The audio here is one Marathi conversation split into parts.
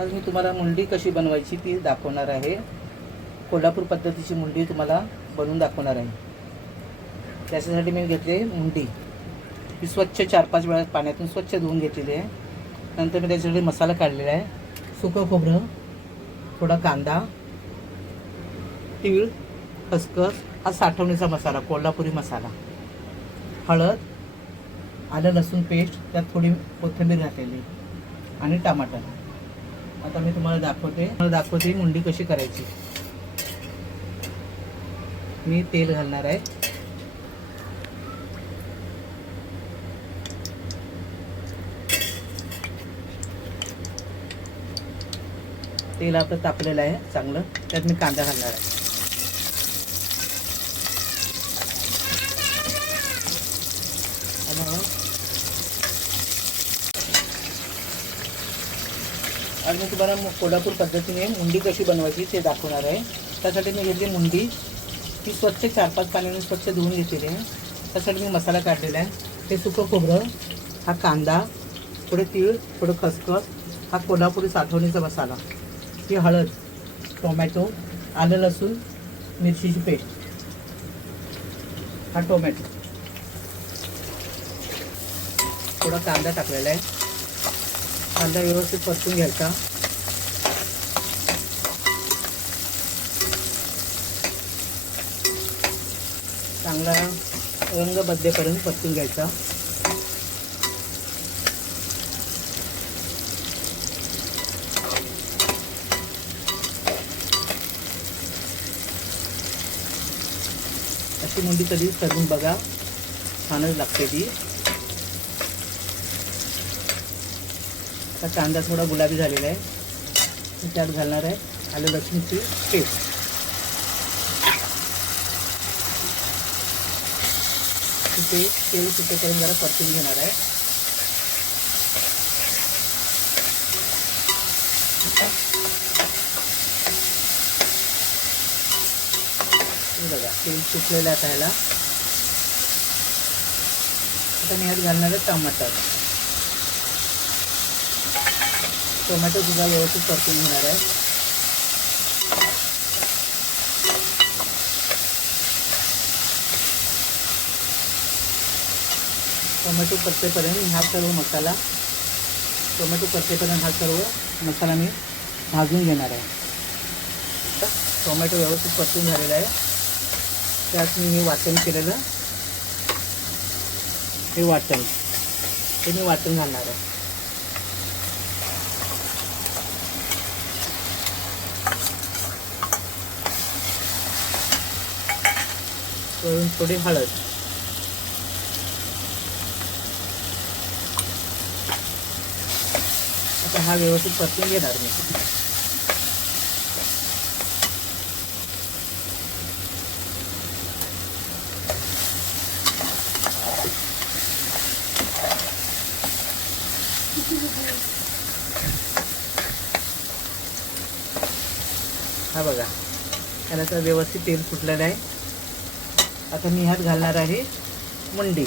आज मी तुम्हाला मुंडी कशी बनवायची ती दाखवणार आहे. कोल्हापूर पद्धतीची मुंडी तुम्हाला बनवून दाखवणार आहे. त्याच्यासाठी मी घेतले मुंडी. ही स्वच्छ 4-5 वेळा पाण्यातून स्वच्छ धुवून घेतलेली आहे. नंतर मी त्याच्यासाठी मसाला काढलेला आहे. सुकं खोबरं, थोडा कांदा, तीळ, खसखस, हा साठवणीचा मसाला, कोल्हापुरी मसाला, हळद, आलं लसूण पेस्ट, त्यात थोडी कोथिंबीर घातलेली आणि टमाटर. आता मी तुम्हाला दाखवते मुंडी कशी करायची. मी तेल घालणार आहे. तेल आपलं तापलेलं आहे चांगलं. त्यात मी कांदा घालणार आहे. आज मी तुम्हाला कोल्हापूर पद्धतीने मुंडी कशी बनवायची ते दाखवणार आहे. त्यासाठी मी घेतली मुंडी. ती स्वच्छ 4-5 पाण्याने स्वच्छ धुवून घेतलेली आहे. त्यासाठी मी मसाला काढलेला आहे. हे सुकं खोबरं, हा कांदा, थोडे तीळ, थोडं खसखस, हा कोल्हापुरी साठवणीचा मसाला, ही हळद, टोमॅटो, आलं लसूण मिरचीची पेस्ट, हा टोमॅटो, थोडा कांदा टाकलेला आहे. कांदा व्यवस्थित परतून घ्यायचा. चांगला रंग बदलेपर्यंत परतून घ्यायचा. अशी मुंडी कधी करून बघा, छानच लागते ती. आता कांदा थोडा गुलाबी झालेला आहे. त्यात घालणार आहे आलं लसूणची पेस्ट. तिथे तेल सुटेपर्यंत जरा परतून घेणार आहे. बघा तेल सुटलेलं आहे त्याला. आता मी ह्यात घालणार आहे टमाटर. टोमॅटो सुद्धा व्यवस्थित परतून घेणार आहे. टोमॅटो परतेपर्यंत हा सर्व मसाला मी भाजून घेणार आहे. टोमॅटो व्यवस्थित परतून झालेला आहे. त्यात मी वाटण केलेलं हे वाटण घालणार आहे. थोडी हळद, आता हा व्यवस्थित परतून घेणार मी. हा बघा त्याला तर व्यवस्थित तेल सुटलेलं आहे. आता मी ह्यात घालणार आहे मुंडी.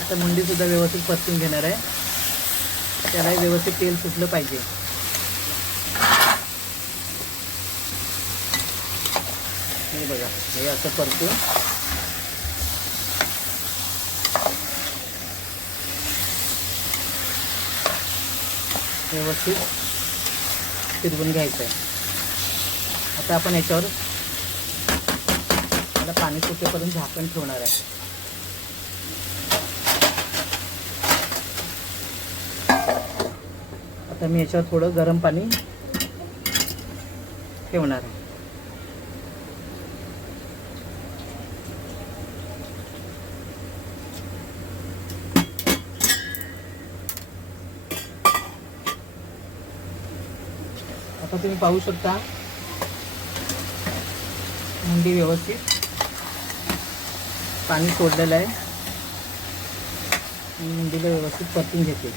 आता मुंडी सुद्धा व्यवस्थित परतून घेणार आहे. त्याला व्यवस्थित तेल सुटलं पाहिजे. हे बघा हे असं परतून व्यवस्थित फिरवून घ्यायचं आहे. आता आपण याच्यावर आता पाणी सुटेपर्यंत झाकण ठेवणार आहे. आता मी याच्यावर थोडं गरम पाणी ठेवणार आहे. आता तुम्ही पाहू शकता मुंडी व्यवस्थित पाणी सोडलेलं आहे. मुंडीला व्यवस्थित परतून घेते.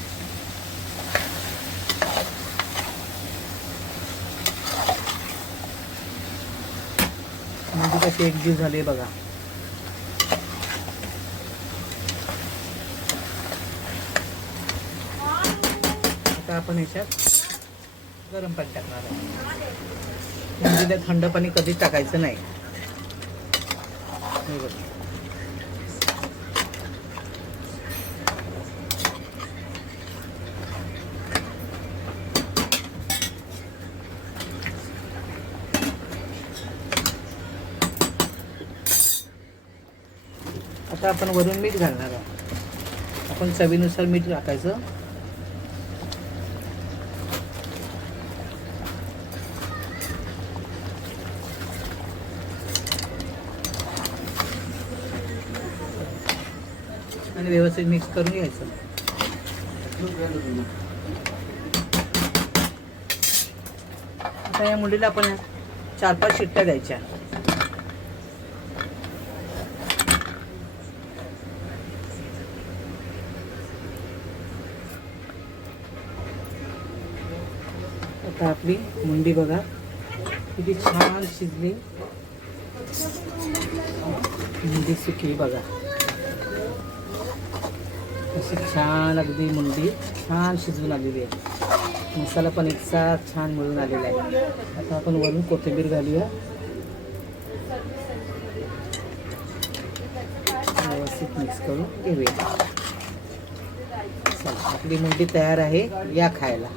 मुंडी कशी एकजीव झाली बघा. आता आपण ह्याच्यात गरम पाणी टाकणार आहे. म्हणजे त्या थंड पाणी कधीच टाकायचं नाही. हे बघ. आता आपण वरून मीठ घालणार आहोत. आपण चवीनुसार मीठ टाकायचं. आणि व्यवस्थित मिक्स करून घ्यायचं. आता या मुलीला आपण 4-5 शिट्ट्या द्यायच्या. आता आपली मुंडी बघा किती छान शिजली. मुंडी सुकली बघा. अशी छान अगदी मुंडी छान शिजून आलेली आहे. मसाला पण एकसाथ छान मिळून आलेला आहे. आता आपण वरून कोथिंबीर घालूया. व्यवस्थित मिक्स करून घेऊया. चला आपली मुंडी तयार आहे. या खायला.